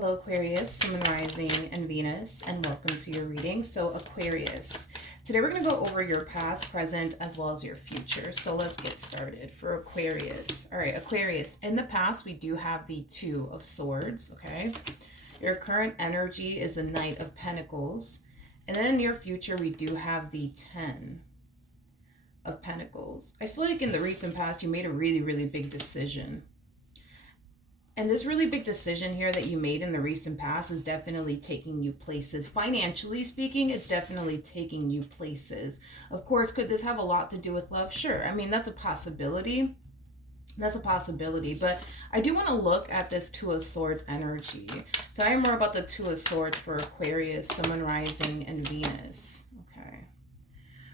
Hello Aquarius, Sun, Rising, and Venus, and welcome to your reading. So Aquarius, today we're going to go over your past, present, as well as your future. So let's get started for Aquarius. All right, Aquarius, in the past we do have the Two of Swords, okay? Your current energy is the Knight of Pentacles. And then in your future we do have the Ten of Pentacles. I feel like in the recent past you made a really big decision. And this really big decision here that you made in the recent past is definitely taking you places. Financially speaking, it's definitely taking you places. Of course, could this have a lot to do with love? Sure. I mean, that's a possibility. That's a possibility. But I do want to look at this Two of Swords energy. Tell me more about the Two of Swords for Aquarius, Sun, Rising, and Venus. Okay.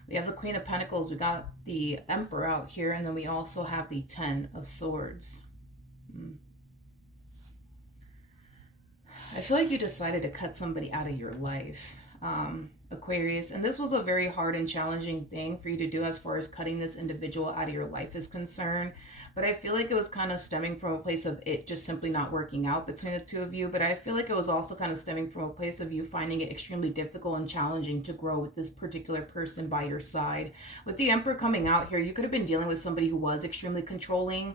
We have the Queen of Pentacles. We got the Emperor out here. And then we also have the Ten of Swords. I feel like you decided to cut somebody out of your life, Aquarius. And this was a very hard and challenging thing for you to do as far as cutting this individual out of your life is concerned. But I feel like it was kind of stemming from a place of it just simply not working out between the two of you. But I feel like it was also kind of stemming from a place of you finding it extremely difficult and challenging to grow with this particular person by your side. With the Emperor coming out here, you could have been dealing with somebody who was extremely controlling.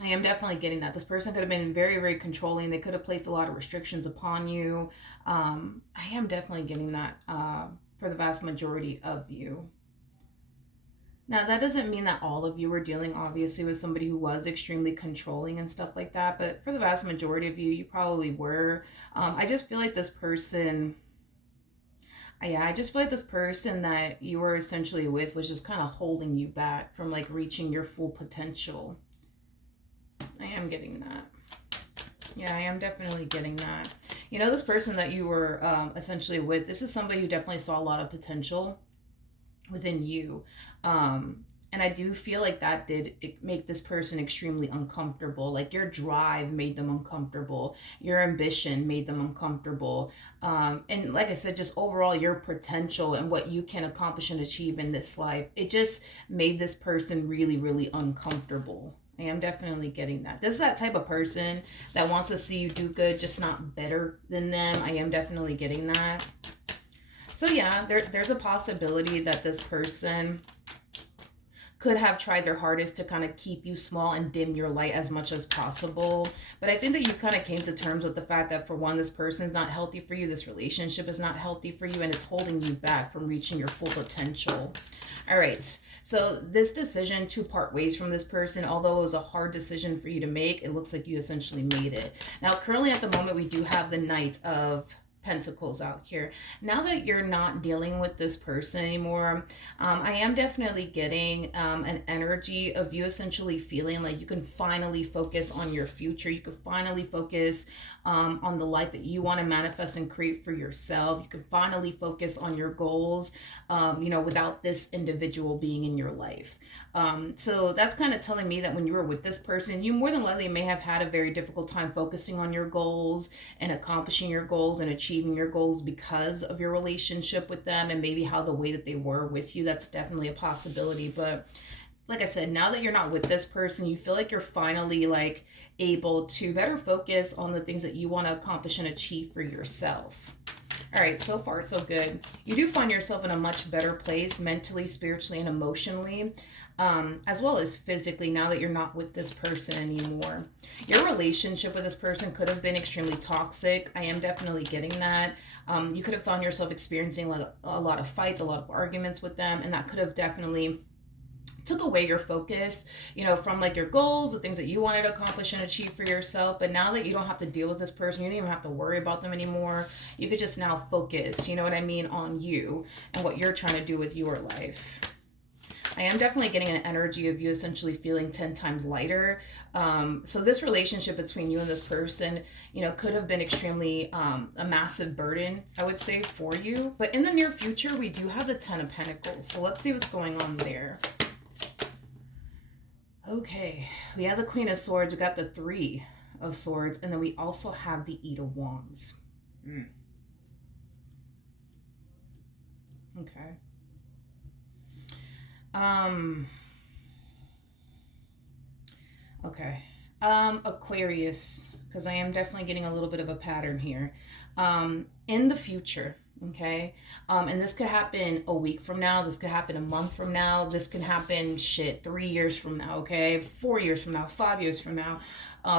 I am definitely getting that. This person could have been very controlling. They could have placed a lot of restrictions upon you. I am definitely getting that for the vast majority of you. Now, that doesn't mean that all of you were dealing, obviously, with somebody who was extremely controlling and stuff like that. But for the vast majority of you, you probably were. I just feel like this person... Yeah, I just feel like this person that you were essentially with was just kind of holding you back from like reaching your full potential. I am getting that. Yeah, I am definitely getting that. You know, this person that you were essentially with, this is somebody who definitely saw a lot of potential within you. And I do feel like that did make this person extremely uncomfortable. Like your drive made them uncomfortable. Your ambition made them uncomfortable. And like I said, just overall your potential and what you can accomplish and achieve in this life, it just made this person really uncomfortable. I am definitely getting that. This is that type of person that wants to see you do good, just not better than them. I am definitely getting that. So yeah, there's a possibility that this person could have tried their hardest to kind of keep you small and dim your light as much as possible. But I think that you kind of came to terms with the fact that, for one, this person is not healthy for you. This relationship is not healthy for you, and it's holding you back from reaching your full potential. All right. So this decision to part ways from this person, although it was a hard decision for you to make, it looks like you essentially made it. Now, currently at the moment, we do have the Knight of Pentacles out here. Now that you're not dealing with this person anymore, I am definitely getting an energy of you essentially feeling like you can finally focus on your future. You can finally focus on the life that you want to manifest and create for yourself. You can finally focus on your goals, you know, without this individual being in your life. So that's kind of telling me that when you were with this person, you more than likely may have had a very difficult time focusing on your goals and accomplishing your goals and achieving your goals because of your relationship with them and maybe how the way that they were with you. That's definitely a possibility. But like I said, now that you're not with this person, you feel like you're finally like able to better focus on the things that you want to accomplish and achieve for yourself. All right, so far so good. You do find yourself in a much better place mentally, spiritually, and emotionally, as well as physically, now that you're not with this person anymore. Your relationship with this person could have been extremely toxic. I am definitely getting that. You could have found yourself experiencing like a lot of fights, a lot of arguments with them, and that could have definitely took away your focus, you know, from like your goals, the things that you wanted to accomplish and achieve for yourself. But now that you don't have to deal with this person, you don't even have to worry about them anymore. You could just now focus, you know what I mean, on you and what you're trying to do with your life. I am definitely getting an energy of you essentially feeling 10 times lighter. So this relationship between you and this person, you know, could have been extremely a massive burden, I would say, for you. But in the near future, we do have the 10 of Pentacles. So let's see what's going on there. Okay, we have the Queen of Swords, we got the Three of Swords, and then we also have the Eight of Wands. Okay. Okay. Aquarius, because I am definitely getting a little bit of a pattern here. In the future, okay? And this could happen a week from now, this could happen a month from now, this could happen, shit, 3 years from now, okay? 4 years from now, 5 years from now.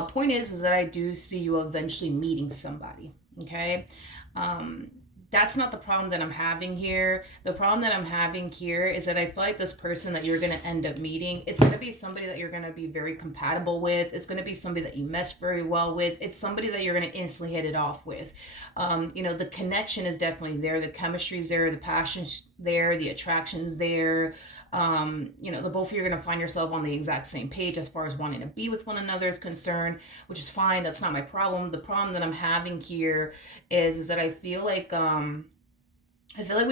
Point is that I do see you eventually meeting somebody, okay? Um, that's not the problem that I'm having here. The problem that I'm having here is that I feel like this person that you're going to end up meeting, it's going to be somebody that you're going to be very compatible with. It's going to be somebody that you mesh very well with. It's somebody that you're going to instantly hit it off with. The connection is definitely there. The chemistry is there. The passion's there. The attraction's there. The both of you are going to find yourself on the exact same page as far as wanting to be with one another is concerned, which is fine. That's not my problem. The problem that I'm having here is that I feel like when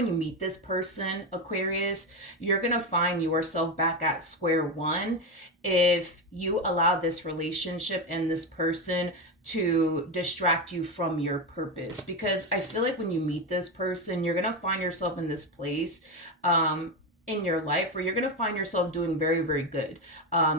you meet this person, Aquarius, you're going to find yourself back at square one if you allow this relationship and this person to distract you from your purpose. Because I feel like when you meet this person, you're going to find yourself in this place. In your life where you're going to find yourself doing very, very good,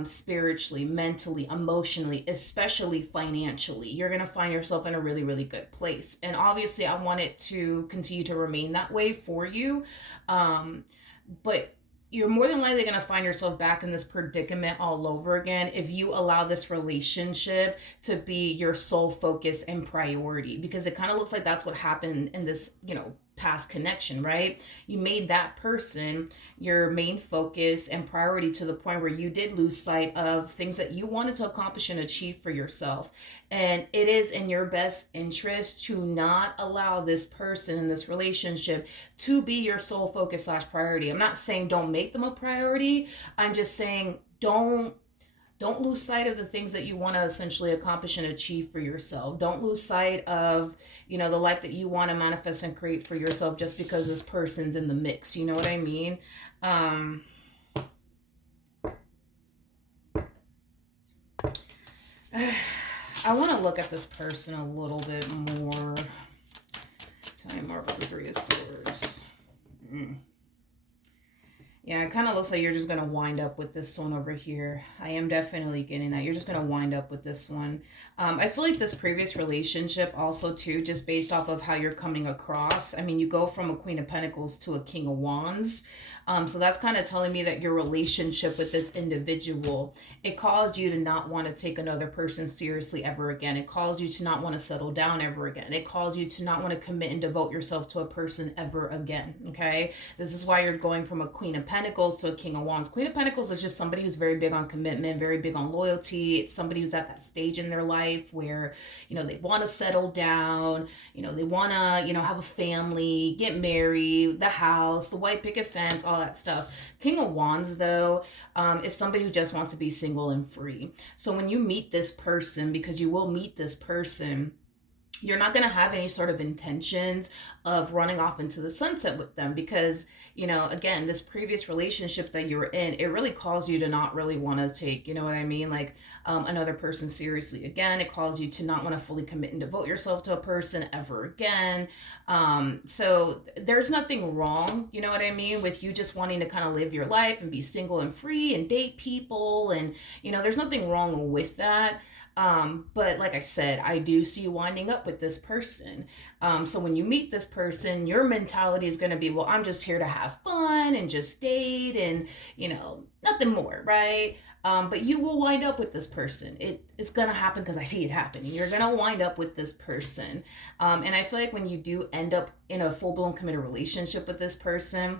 spiritually, mentally, emotionally, especially financially. You're going to find yourself in a really, really good place. And obviously, I want it to continue to remain that way for you. But you're more than likely going to find yourself back in this predicament all over again if you allow this relationship to be your sole focus and priority, because it kind of looks like that's what happened in this past connection, right? You made that person your main focus and priority to the point where you did lose sight of things that you wanted to accomplish and achieve for yourself. And it is in your best interest to not allow this person in this relationship to be your sole focus slash priority. I'm not saying don't make them a priority. I'm just saying don't lose sight of the things that you want to essentially accomplish and achieve for yourself. Don't lose sight of, the life that you want to manifest and create for yourself just because this person's in the mix. You know what I mean? I want to look at this person a little bit more. Tell me more about the Three of Swords. Yeah, it kind of looks like you're just going to wind up with this one over here. I am definitely getting that. You're just going to wind up with this one. I feel like this previous relationship also, too, just based off of how you're coming across. I mean, you go from a Queen of Pentacles to a King of Wands. So that's kind of telling me that your relationship with this individual, it caused you to not want to take another person seriously ever again. It caused you to not want to settle down ever again. It caused you to not want to commit and devote yourself to a person ever again, okay? This is why you're going from a Queen of Pentacles to a King of Wands. Queen of Pentacles is just somebody who's very big on commitment, very big on loyalty. It's somebody who's at that stage in their life where, they want to settle down, they want to, have a family, get married, the house, the white picket fence, all that stuff. King of Wands, though, is somebody who just wants to be single and free. So when you meet this person, because you will meet this person, you're not going to have any sort of intentions of running off into the sunset with them because, again, this previous relationship that you were in, it really caused you to not really want to take, what I mean? Like another person seriously again. It caused you to not want to fully commit and devote yourself to a person ever again. So there's nothing wrong, you know what I mean, with you just wanting to kind of live your life and be single and free and date people. And, there's nothing wrong with that. But like I said, I do see you winding up with this person. So when you meet this person, your mentality is going to be, well, I'm just here to have fun and just date and, nothing more, right? But you will wind up with this person. It's going to happen because I see it happening. You're going to wind up with this person. And I feel like when you do end up in a full-blown committed relationship with this person,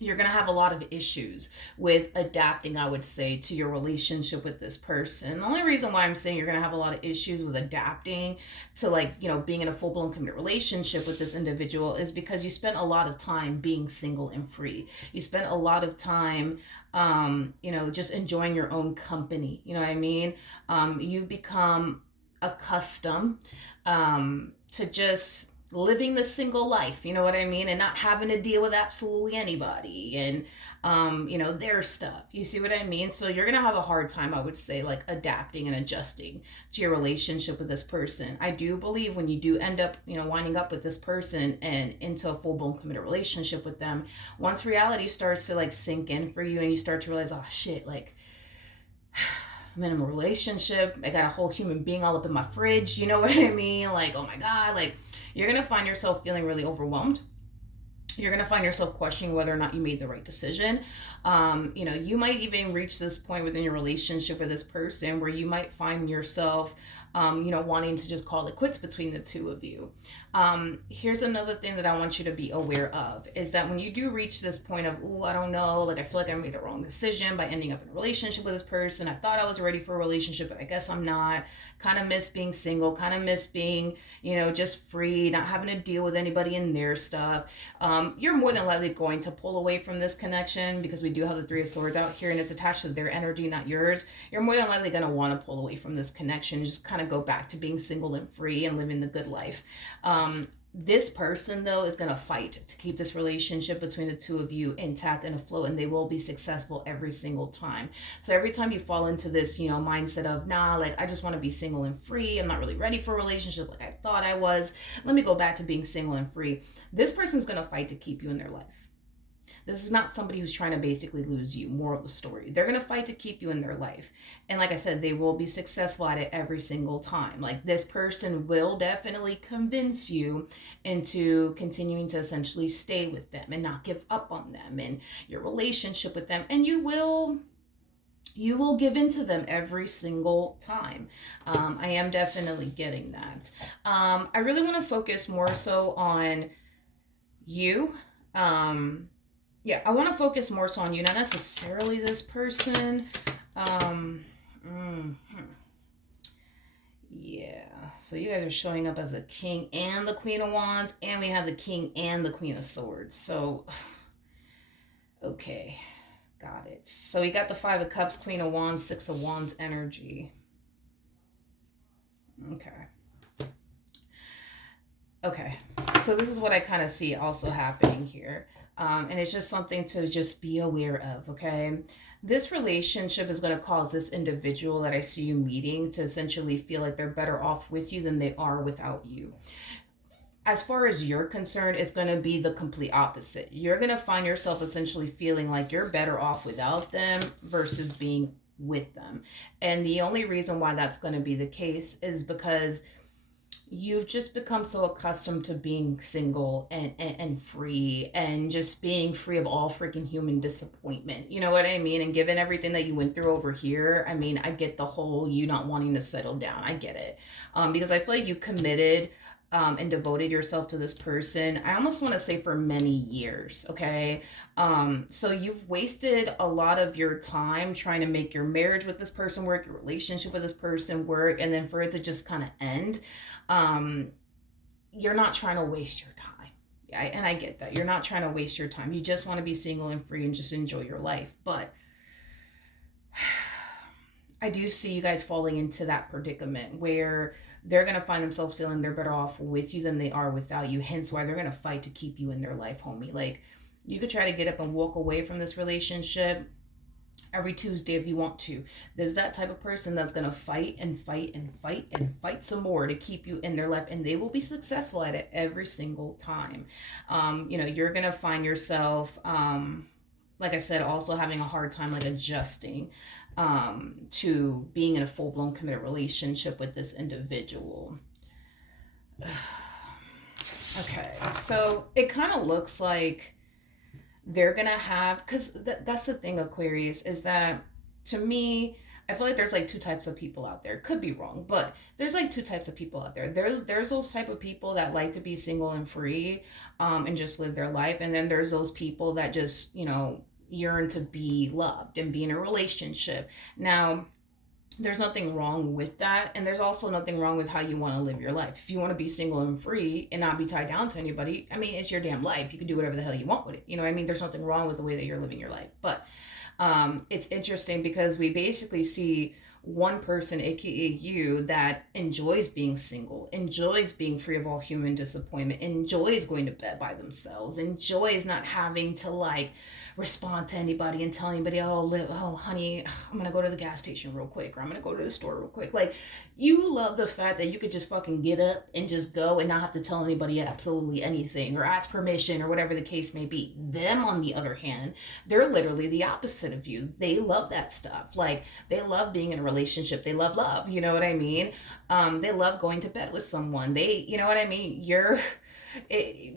you're going to have a lot of issues with adapting, I would say, to your relationship with this person. The only reason why I'm saying you're going to have a lot of issues with adapting to being in a full-blown committed relationship with this individual is because you spent a lot of time being single and free. You spent a lot of time, just enjoying your own company. You know what I mean? You've become accustomed to just living the single life, you know what I mean? And not having to deal with absolutely anybody and, their stuff. You see what I mean? So you're going to have a hard time, I would say, adapting and adjusting to your relationship with this person. I do believe when you do end up, winding up with this person and into a full-blown committed relationship with them, once reality starts to sink in for you and you start to realize, oh shit, I'm in a relationship. I got a whole human being all up in my fridge. You know what I mean? Like, oh my God, like you're going to find yourself feeling really overwhelmed. You're going to find yourself questioning whether or not you made the right decision. You might even reach this point within your relationship with this person where you might find yourself, wanting to just call it quits between the two of you. Here's another thing that I want you to be aware of is that when you do reach this point of, I don't know, like I feel like I made the wrong decision by ending up in a relationship with this person. I thought I was ready for a relationship, but I guess I'm not. Kind of miss being single, kind of miss being, just free, not having to deal with anybody in their stuff. You're more than likely going to pull away from this connection because we do have the Three of Swords out here and it's attached to their energy, not yours. You're more than likely going to want to pull away from this connection, just kind of go back to being single and free and living the good life. This person, though, is going to fight to keep this relationship between the two of you intact and afloat, and they will be successful every single time. So every time you fall into this, mindset of, nah, like, I just want to be single and free. I'm not really ready for a relationship like I thought I was. Let me go back to being single and free. This person's going to fight to keep you in their life. This is not somebody who's trying to basically lose you. Moral of the story. They're going to fight to keep you in their life. And like I said, they will be successful at it every single time. Like this person will definitely convince you into continuing to essentially stay with them and not give up on them and your relationship with them. And you will give in to them every single time. I am definitely getting that. I really want to focus more so on you. I want to focus more so on you, not necessarily this person. Yeah, so you guys are showing up as a king and the Queen of Wands, and we have the King and the Queen of Swords. So, okay, got it. So we got the Five of Cups, Queen of Wands, Six of Wands energy. Okay, so this is what I kind of see also happening here. And it's just something to just be aware of, okay? This relationship is going to cause this individual that I see you meeting to essentially feel like they're better off with you than they are without you. As far as you're concerned, it's going to be the complete opposite. You're going to find yourself essentially feeling like you're better off without them versus being with them. And the only reason why that's going to be the case is because you've just become so accustomed to being single and free and just being free of all freaking human disappointment. You know what I mean? And given everything that you went through over here, I mean, I get the whole you not wanting to settle down. I get it. Because I feel like you committed and devoted yourself to this person, I almost want to say for many years, okay? So you've wasted a lot of your time trying to make your marriage with this person work, your relationship with this person work, and then for it to just kind of end. You're not trying to waste your time. Yeah, and I get that. You're not trying to waste your time. You just want to be single and free and just enjoy your life. But I do see you guys falling into that predicament where they're going to find themselves feeling they're better off with you than they are without you. Hence why they're going to fight to keep you in their life, homie. Like, you could try to get up and walk away from this relationship every Tuesday if you want to. There's that type of person that's going to fight and fight and fight and fight some more to keep you in their life, and they will be successful at it every single time. You're going to find yourself, like I said, also having a hard time like adjusting to being in a full-blown committed relationship with this individual. Okay, so it kind of looks like they're gonna have, because that's the thing, Aquarius, is that to me, I feel like there's like two types of people out there. Could be wrong, but there's like two types of people out there. There's those type of people that like to be single and free, and just live their life, and then there's those people that just yearn to be loved and be in a relationship. Now, there's nothing wrong with that, and there's also nothing wrong with how you want to live your life. If you want to be single and free and not be tied down to anybody, I mean, it's your damn life. You can do whatever the hell you want with it. You know what I mean? There's nothing wrong with the way that you're living your life. But it's interesting because we basically see one person, aka you, that enjoys being single, enjoys being free of all human disappointment, enjoys going to bed by themselves, enjoys not having to like respond to anybody and tell anybody, oh, honey, I'm gonna go to the gas station real quick, or I'm gonna go to the store real quick. Like, you love the fact that you could just fucking get up and just go and not have to tell anybody absolutely anything or ask permission or whatever the case may be. Them, on the other hand, they're literally the opposite of you. They love that stuff. Like, they love being in a relationship. They love love. You know what I mean? They love going to bed with someone. You know what I mean?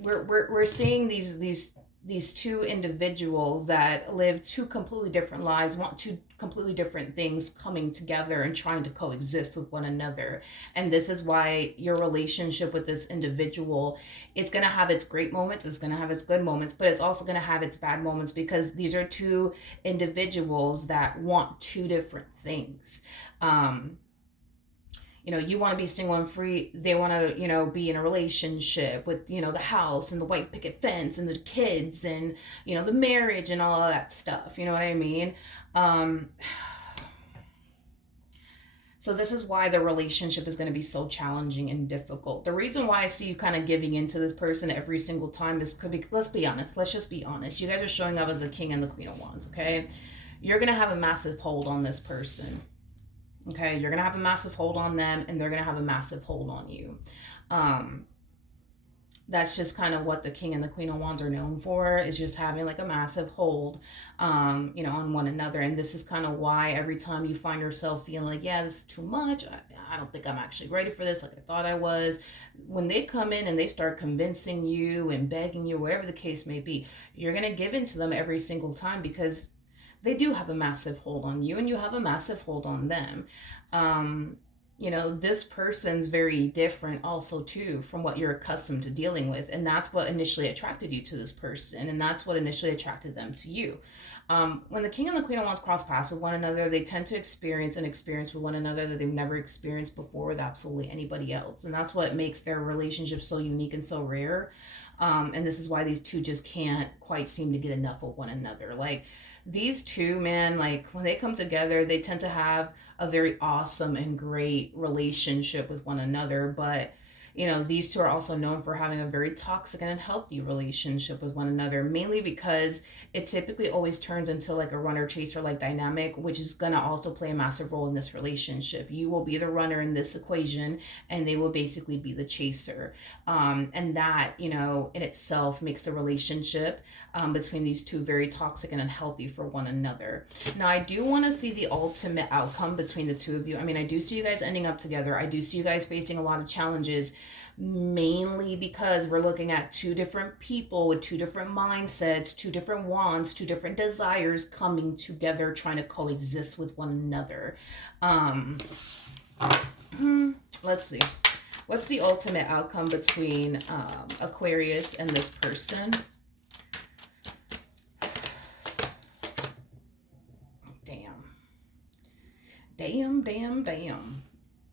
We're seeing these two individuals that live two completely different lives, want two completely different things coming together and trying to coexist with one another. And this is why your relationship with this individual, it's going to have its great moments, it's going to have its good moments, but it's also going to have its bad moments, because these are two individuals that want two different things. You want to be single and free. They want to, be in a relationship with, the house and the white picket fence and the kids and, the marriage and all of that stuff. You know what I mean? So this is why the relationship is going to be so challenging and difficult. The reason why I see you kind of giving into this person every single time is could be, let's be honest. Let's just be honest. You guys are showing up as the King and the Queen of Wands, okay? You're going to have a massive hold on this person. Okay, you're going to have a massive hold on them, and they're going to have a massive hold on you. That's just kind of what the King and the Queen of Wands are known for, is just having like a massive hold, on one another. And this is kind of why every time you find yourself feeling like, yeah, this is too much, I don't think I'm actually ready for this like I thought I was, when they come in and they start convincing you and begging you, whatever the case may be, you're going to give in to them every single time, because they do have a massive hold on you and you have a massive hold on them. This person's very different also too from what you're accustomed to dealing with. And that's what initially attracted you to this person. And that's what initially attracted them to you. When the King and the Queen of Wands cross paths with one another, they tend to experience with one another that they've never experienced before with absolutely anybody else. And that's what makes their relationship so unique and so rare. And this is why these two just can't quite seem to get enough of one another. Like, these two, man, like when they come together, they tend to have a very awesome and great relationship with one another. But, these two are also known for having a very toxic and unhealthy relationship with one another, mainly because it typically always turns into like a runner chaser like dynamic, which is going to also play a massive role in this relationship. You will be the runner in this equation, and they will basically be the chaser. And that, in itself makes the relationship between these two very toxic and unhealthy for one another. Now, I do want to see the ultimate outcome between the two of you. I mean, I do see you guys ending up together. I do see you guys facing a lot of challenges, mainly because we're looking at two different people with two different mindsets, two different wants, two different desires coming together, trying to coexist with one another. Let's see. What's the ultimate outcome between Aquarius and this person? Damn.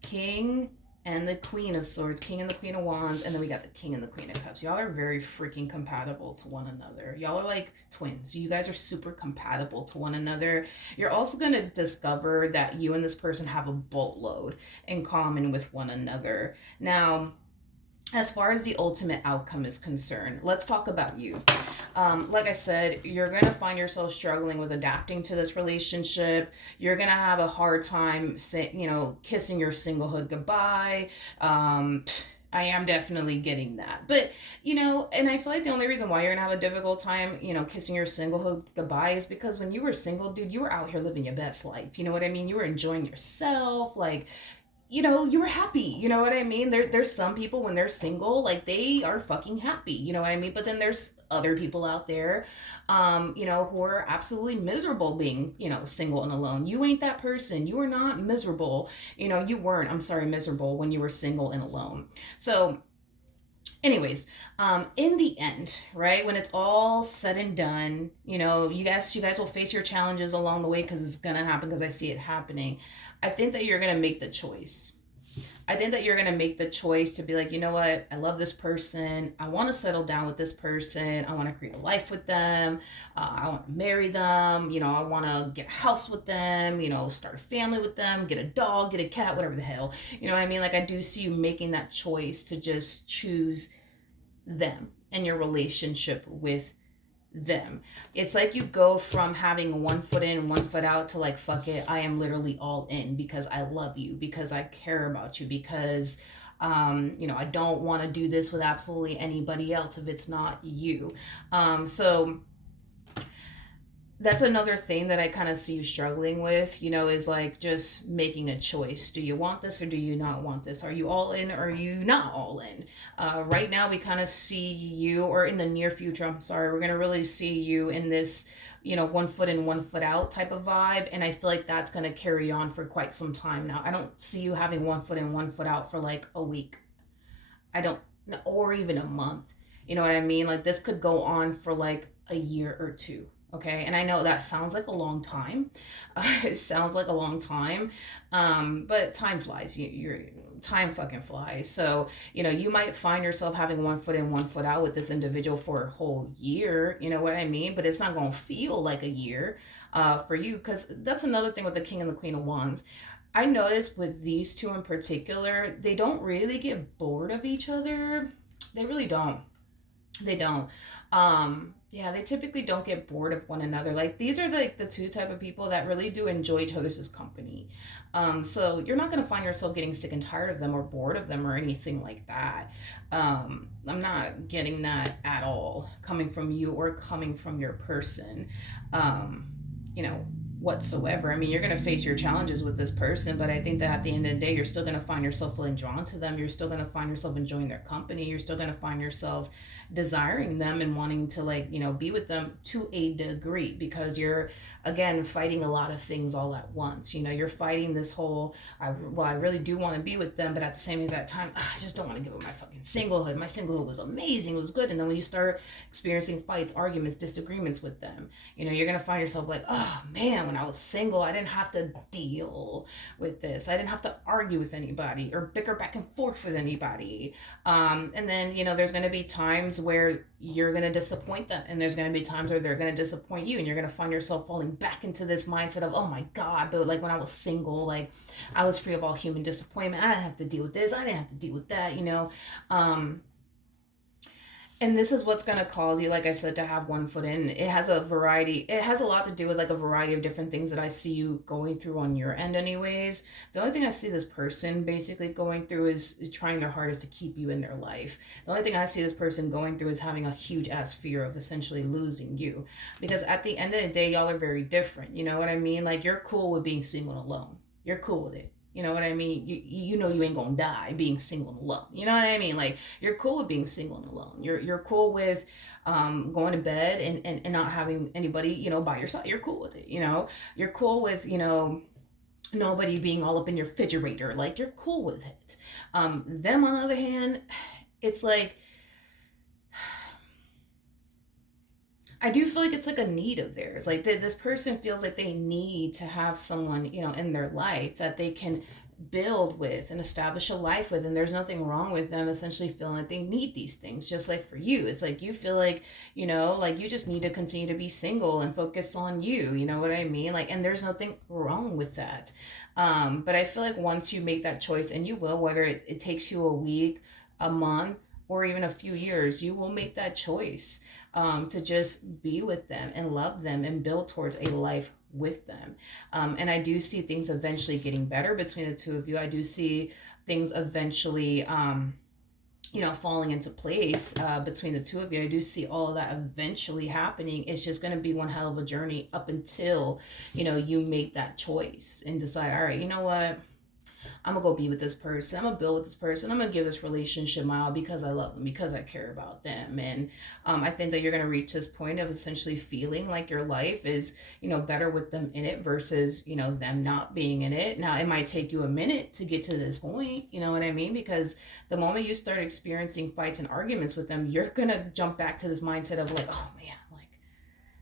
King and the Queen of Swords, King and the Queen of Wands, and then we got the King and the Queen of Cups. Y'all are very freaking compatible to one another. Y'all are like twins. You guys are super compatible to one another. You're also going to discover that you and this person have a boatload in common with one another. Now, as far as the ultimate outcome is concerned, let's talk about you. Like I said, you're going to find yourself struggling with adapting to this relationship. You're going to have a hard time, kissing your singlehood goodbye. I am definitely getting that. But, and I feel like the only reason why you're going to have a difficult time, kissing your singlehood goodbye is because when you were single, dude, you were out here living your best life. You know what I mean? You were enjoying yourself. Like, you were happy. You know what I mean? There's some people when they're single, like they are fucking happy. You know what I mean? But then there's other people out there, who are absolutely miserable being, single and alone. You ain't that person. You are not miserable. You weren't, miserable when you were single and alone. So anyways, in the end, right, when it's all said and done, you guys will face your challenges along the way, because it's gonna happen, because I see it happening. I think that you're gonna make the choice. I think that you're going to make the choice to be like, you know what? I love this person. I want to settle down with this person. I want to create a life with them. I want to marry them. I want to get a house with them, start a family with them, get a dog, get a cat, whatever the hell. You know what I mean? Like, I do see you making that choice to just choose them and your relationship with them. It's like you go from having one foot in and one foot out to like, fuck it, I am literally all in because I love you, because I care about you, because I don't want to do this with absolutely anybody else if it's not you. So that's another thing that I kind of see you struggling with, is like just making a choice. Do you want this or do you not want this? Are you all in or are you not all in? Right now, we kind of see you, or in the near future, I'm sorry, we're going to really see you in this, one foot in, one foot out type of vibe. And I feel like that's going to carry on for quite some time now. I don't see you having one foot in, one foot out for like a week. I don't, or even a month. You know what I mean? Like this could go on for like a year or two. Okay. And I know that sounds like a long time. It sounds like a long time. But time flies. You're time fucking flies. So, you might find yourself having one foot in, one foot out with this individual for a whole year. You know what I mean? But it's not going to feel like a year for you, because that's another thing with the King and the Queen of Wands. I noticed with these two in particular, they don't really get bored of each other. They really don't. They don't. Yeah, they typically don't get bored of one another. Like these are like the two type of people that really do enjoy each other's company. So you're not gonna find yourself getting sick and tired of them or bored of them or anything like that. I'm not getting that at all coming from you or coming from your person. You know, whatsoever. I mean, you're going to face your challenges with this person, but I think that at the end of the day, you're still going to find yourself feeling drawn to them. You're still going to find yourself enjoying their company. You're still going to find yourself desiring them and wanting to, like, be with them to a degree, because you're, again, fighting a lot of things all at once. You're fighting this whole, I really do want to be with them, but at the same exact time, I just don't want to give up my fucking singlehood. My singlehood was amazing. It was good. And then when you start experiencing fights, arguments, disagreements with them, you're going to find yourself like, oh man, when I was single, I didn't have to deal with this. I didn't have to argue with anybody or bicker back and forth with anybody. And then, there's going to be times where you're going to disappoint them. And there's going to be times where they're going to disappoint you. And you're going to find yourself falling back into this mindset of, oh my God, but like when I was single, like I was free of all human disappointment. I didn't have to deal with this. I didn't have to deal with that, and this is what's going to cause you, like I said, to have one foot in. It has a lot to do with like a variety of different things that I see you going through on your end anyways. The only thing I see this person basically going through is trying their hardest to keep you in their life. The only thing I see this person going through is having a huge ass fear of essentially losing you, because at the end of the day, y'all are very different. You know what I mean? Like, you're cool with being single and alone. You're cool with it. You know what I mean? You ain't gonna die being single and alone. You know what I mean? Like, you're cool with being single and alone. You're cool with going to bed and not having anybody, by your side. You're cool with it, You're cool with, nobody being all up in your refrigerator. Like, you're cool with it. Them, on the other hand, it's like, I do feel like it's like a need of theirs. Like this person feels like they need to have someone, in their life that they can build with and establish a life with. And there's nothing wrong with them essentially feeling like they need these things. Just like for you, it's like you feel like, like you just need to continue to be single and focus on you. You know what I mean? Like, and there's nothing wrong with that. But I feel like once you make that choice, and you will, whether it takes you a week, a month, or even a few years, you will make that choice to just be with them and love them and build towards a life with them. And I do see things eventually getting better between the two of you. I do see things eventually, falling into place between the two of you. I do see all of that eventually happening. It's just going to be one hell of a journey up until, you make that choice and decide, all right, you know what? I'm gonna go be with this person. I'm gonna build with this person. I'm gonna give this relationship my all because I love them, because I care about them. And I think that you're gonna reach this point of essentially feeling like your life is, better with them in it versus, them not being in it. Now, it might take you a minute to get to this point. You know what I mean? Because the moment you start experiencing fights and arguments with them, you're gonna jump back to this mindset of like, oh man,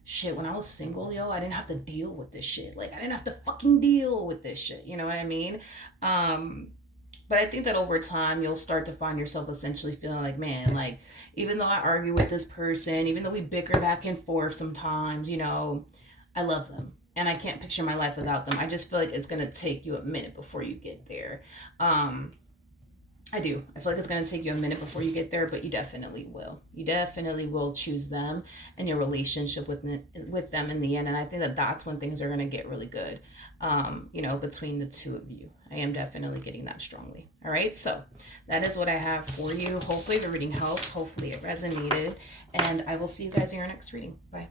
shit, when I was single, I didn't have to deal with this shit. Like, I didn't have to fucking deal with this shit. You know what I mean? But I think that over time, you'll start to find yourself essentially feeling like, man, like, even though I argue with this person, even though we bicker back and forth sometimes, I love them. And I can't picture my life without them. I just feel like it's going to take you a minute before you get there. I do. I feel like it's going to take you a minute before you get there, but you definitely will. You definitely will choose them and your relationship with them in the end. And I think that that's when things are going to get really good, between the two of you. I am definitely getting that strongly. All right. So that is what I have for you. Hopefully the reading helped. Hopefully it resonated. And I will see you guys in your next reading. Bye.